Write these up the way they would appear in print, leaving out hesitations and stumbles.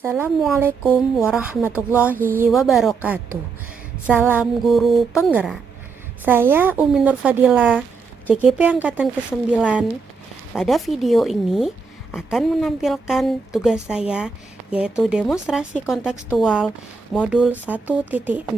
Assalamualaikum warahmatullahi wabarakatuh. Salam guru penggerak. Saya Umi Nur Fadila, JGP Angkatan ke-9. Pada video ini akan menampilkan tugas saya, yaitu demonstrasi kontekstual modul 1.4.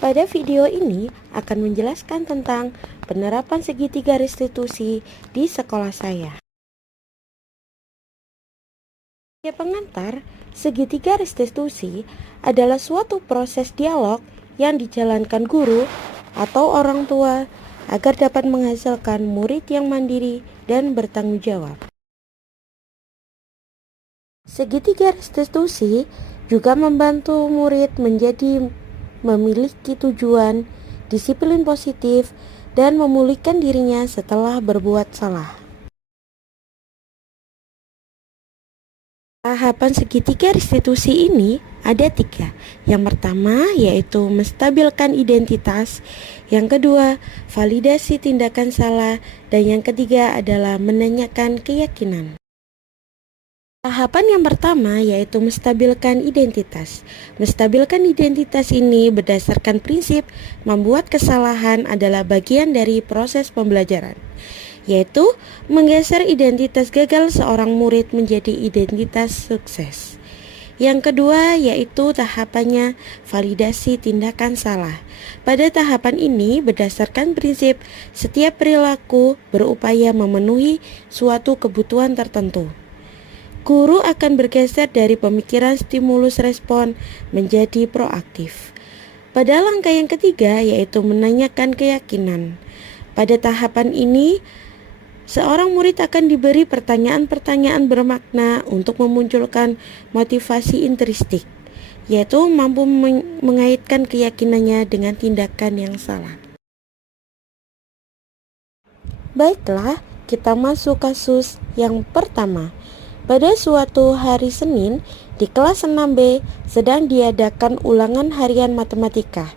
Pada video ini akan menjelaskan tentang penerapan segitiga restitusi di sekolah saya. Sebagai pengantar, segitiga restitusi adalah suatu proses dialog yang dijalankan guru atau orang tua agar dapat menghasilkan murid yang mandiri dan bertanggung jawab. Segitiga restitusi juga membantu murid menjadi memiliki tujuan, disiplin positif, dan memulihkan dirinya setelah berbuat salah. Tahapan segitiga restitusi ini ada 3. Yang pertama yaitu menstabilkan identitas, yang kedua validasi tindakan salah, dan yang ketiga adalah menanyakan keyakinan. Tahapan yang pertama yaitu menstabilkan identitas. Menstabilkan identitas ini berdasarkan prinsip membuat kesalahan adalah bagian dari proses pembelajaran, yaitu menggeser identitas gagal seorang murid menjadi identitas sukses. Yang kedua yaitu tahapannya validasi tindakan salah. Pada tahapan ini berdasarkan prinsip setiap perilaku berupaya memenuhi suatu kebutuhan tertentu. Guru akan bergeser dari pemikiran stimulus respon menjadi proaktif. Pada langkah yang ketiga yaitu menanyakan keyakinan. Pada tahapan ini seorang murid akan diberi pertanyaan-pertanyaan bermakna untuk memunculkan motivasi intrinsik, yaitu mampu mengaitkan keyakinannya dengan tindakan yang salah. Baiklah, kita masuk kasus yang pertama. Pada suatu hari Senin, di kelas 6B sedang diadakan ulangan harian matematika.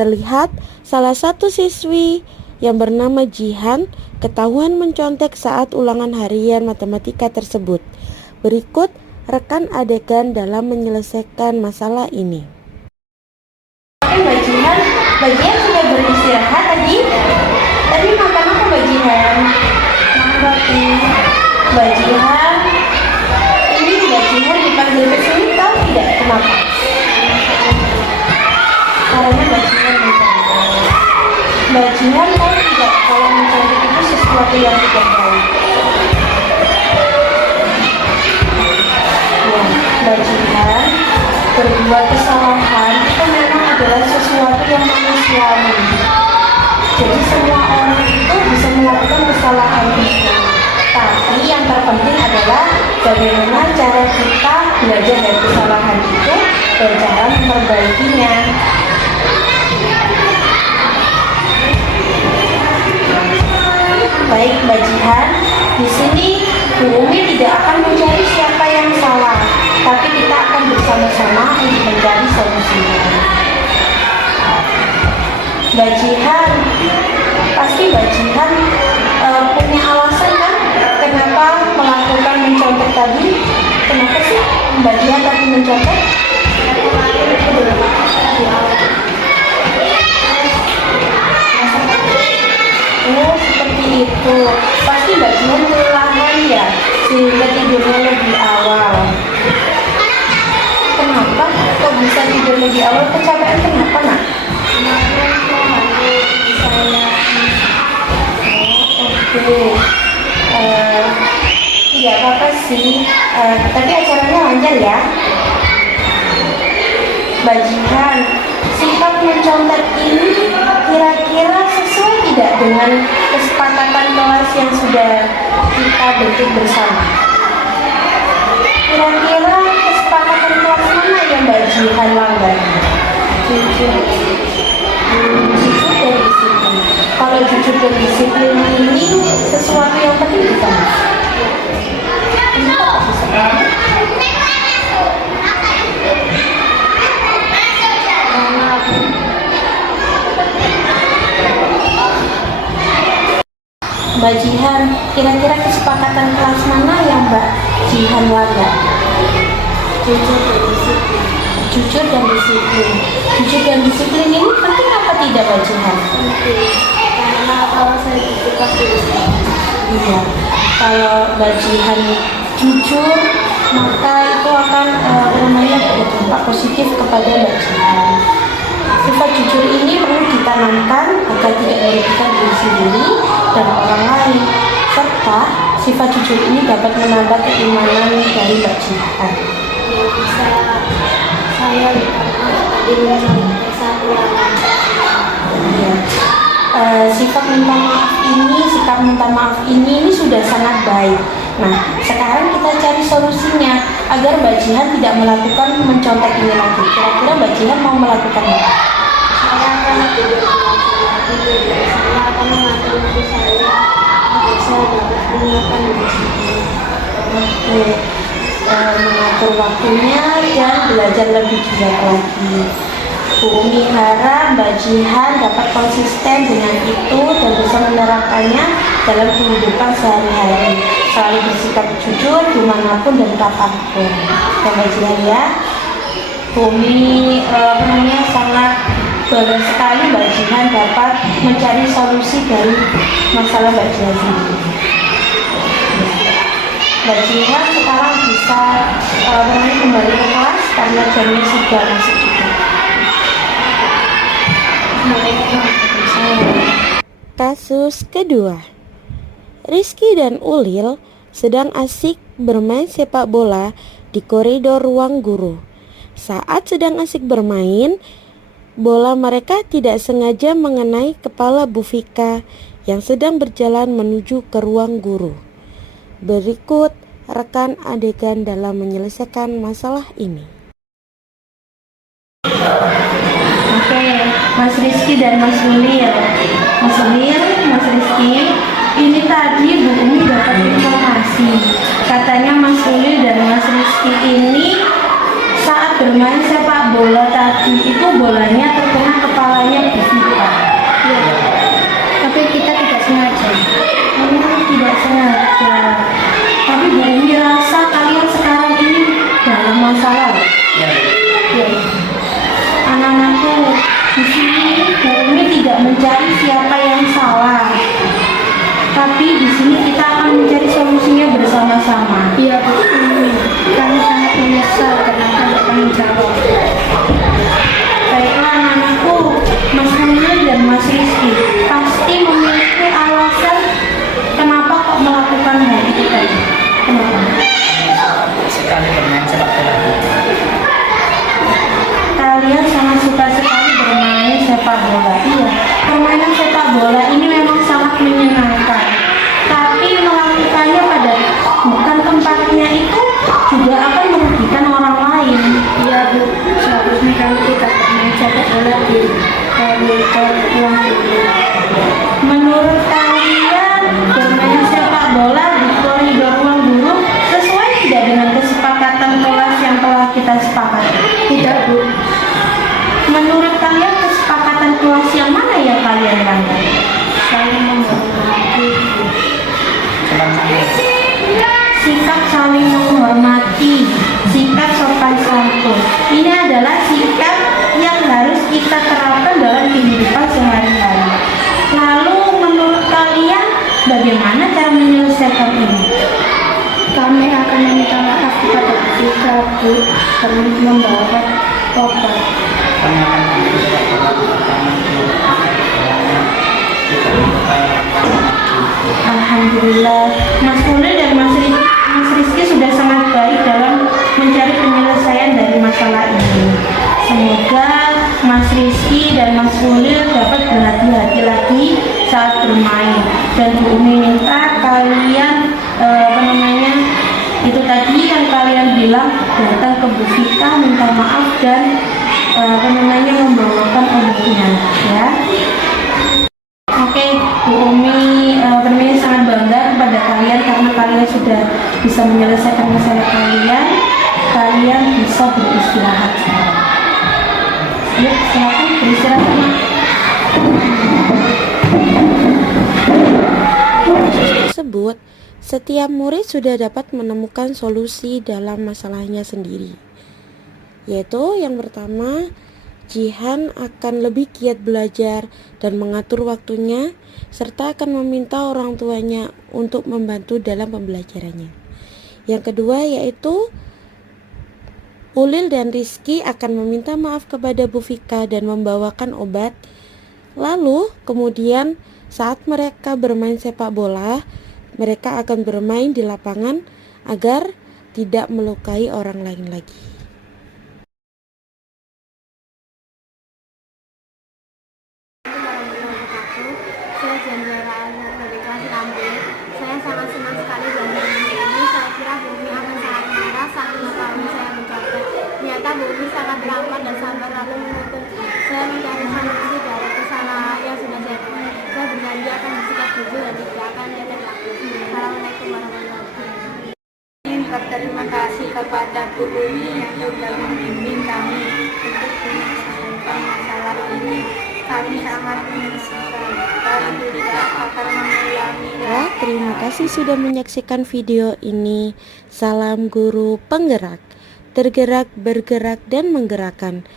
Terlihat salah satu siswi yang bernama Jihan ketahuan mencontek saat ulangan harian matematika tersebut. Berikut rekan adegan dalam menyelesaikan masalah ini. Mbak Jihan sudah beristirahat tadi? Tadi makan apa Mbak Jihan? Roti. Mbak Jihan, ini Mbak Jihan dipanggil ke sini tahu tidak kenapa? Karena Mbak Jihan mencontek. Mbak Jihan tahu tidak kalau mencontek itu sesuatu yang tidak baik? Ya, Mbak Jihan, berbuat kesalahan itu memang adalah sesuatu yang manusiawi. Jadi semua orang itu bisa melakukan kesalahan itu. Tapi yang terpenting adalah bagaimana cara kita belajar dari kesalahan itu dan cara memperbaikinya. Baik Mbak Jihan, di sini Bu Umi tidak akan mencari siapa yang salah, tapi kita akan bersama-sama untuk mencari solusinya. Mbak Jihan, pasti Mbak Jihan punya alasan kan kenapa melakukan mencontek tadi? Kenapa sih Mbak Jihan tadi mencontek? Oh, seperti itu. Pasti Mbak Jihan kelelahan ya, sehingga tidurnya lebih awal. Kenapa kok bisa tidur lebih awal? Kecapean kenapa nak? Tidak apa-apa sih, tapi acaranya lancar ya. Mbak Jihan, sifat mencontek ini kira-kira sesuai tidak dengan kesepakatan kelas yang sudah kita bentuk bersama? Kira-kira kesepakatan kelas mana yang Mbak Jihan langgar? Jujur dan disiplin. Kalau jujur dan disiplin ini sesuatu yang penting bukan? Kenapa kok bisa? Mbak Jihan, kira-kira kesepakatan kelas mana yang Mbak Jihan langgar? Jujur dan disiplin. Jujur dan disiplin. Jujur dan disiplin ini penting apa tidak Mbak Jihan? Penting. Karena kalau saya jujur pasti bisa. Iya. Kalau Mbak Jihan jujur, maka itu akan namanya berdampak positif kepada Mbak Jihan. Sifat jujur ini perlu ditanamkan agar tidak merugikan diri sendiri dan orang lain, serta sifat jujur ini dapat menambah keimanan dari Mbak Jihan. Ya, bisa saya tadi mencontohkan satu ya. Sikap minta maaf ini sudah sangat baik. Nah, sekarang kita cari solusinya agar Mbak Jihan tidak melakukan mencontek ini lagi. Kira-kira Mbak Jihan mau melakukannya? Saya akan mengatur diri saya agar saya dapat menyiapkan diri sendiri. Oke, mengatur waktunya dan belajar lebih giat lagi. Bu Umi harap Mbak Jihan dapat konsisten dengan itu dan bisa menerapkannya dalam kehidupan sehari-hari. Selalu bersikap jujur dimanapun dan kapanpun. Ya Mbak Jihan ya. Bu Umi sangat bangga sekali Mbak Jihan dapat mencari solusi dari masalah Mbak Jihan sendiri. Mbak Jihan sekarang bisa kembali ke kelas karena jamnya sudah masuk juga. Kasus kedua, Rizky dan Ulil sedang asik bermain sepak bola di koridor ruang guru. Saat sedang asik bermain, bola mereka tidak sengaja mengenai kepala Bu Vika yang sedang berjalan menuju ke ruang guru. Berikut rekan adegan dalam menyelesaikan masalah ini. Oke, Mas Rizky dan Mas Ulil. Mas Rizky, ini tadi Bu Umi dapat informasi. Katanya Mas Ulil dan Mas Rizky ini saat bermain sepak bola tadi itu bolanya terkena kepalanya Bu Vika. Ya. Tapi kita tidak sengaja. Tidak sengaja. Tapi Bu Umi rasa kalian sekarang ini dalam masalah. Ya. Anak-anakku, di sini Bu Umi tidak mencari siapa yang salah, tapi di sini kita akan mencari solusinya bersama-sama. Iya Bu Umi, kami sangat menyesal karena kami bertanggung jawab. Baiklah anak-anakku, Mas Ulil dan Mas Rizky pasti memiliki alasan kenapa kok melakukan hal itu tadi. Kenapa? Sekali bermain sepak bola. Kalian sangat suka sekali bermain sepak bola. Iya, permainan sepak bola ini memang sangat menyenangkan. Tapi melakukannya pada bukan tempatnya itu juga akan merugikan orang lain. Iya Bu, seharusnya kan kita bermain sepak bola di koridor ruang guru. Menurut kalian bermain sepak bola di koridor ruang guru sesuai tidak dengan kesepakatan kelas yang telah kita sepakati? Tidak Bu. Menurut kalian kesepakatan kelas yang mana yang kalian langgar? Saling menghormati. Sikap saling menghormati, sikap sopan santun. Ini adalah sikap yang harus kita terapkan dalam kehidupan sehari-hari. Lalu menurut kalian bagaimana cara menyelesaikan ini? Kami akan meminta maaf kepada kita Bu karena membawa obat. Alhamdulillah, Mas Ulil dan Mas Rizky sudah sangat baik dalam mencari penyelesaian dari masalah ini. Semoga Mas Rizky dan Mas Ulil dapat berhati-hati lagi saat bermain. Dan Bu Umi minta kalian itu tadi yang kalian bilang datang ke Bu Vika minta maaf dan membawakan obatnya ya. Oke, Bu Umi sangat bangga kepada kalian karena kalian sudah bisa menyelesaikan masalah kalian. Kalian bisa beristirahat sekarang. Yuk, silakan beristirahat. Tersebut setiap murid sudah dapat menemukan solusi dalam masalahnya sendiri. Yaitu yang pertama, Jihan akan lebih giat belajar dan mengatur waktunya, serta akan meminta orang tuanya untuk membantu dalam pembelajarannya. Yang kedua yaitu Ulil dan Rizky akan meminta maaf kepada Bu Vika dan membawakan obat. Lalu kemudian saat mereka bermain sepak bola, mereka akan bermain di lapangan agar tidak melukai orang lain lagi. Saya Jandara Azhar dari kelas 6B. Saya sangat senang sekali belajar ilmu ini. Saya kira Bu Umi akan sangat marah saat mengetahui saya mencapai. Ternyata Bu Umi sangat ramah dan sabar lalu menuntut saya mencari solusi dari kesalahan yang sudah saya buat. Saya berjanji akan bersikap jujur dan tidak akan nekat lagi. Assalamualaikum warahmatullahi wabarakatuh. Ingin berterima kasih kepada Bu Umi yang sudah membimbing kami untuk menyelesaikan masalah ini. Kami sangat menyesal dan tidak akan mengulangi. Terima kasih sudah menyaksikan video ini. Salam guru penggerak, tergerak, bergerak, dan menggerakkan.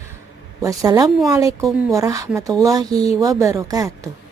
Wassalamualaikum warahmatullahi wabarakatuh.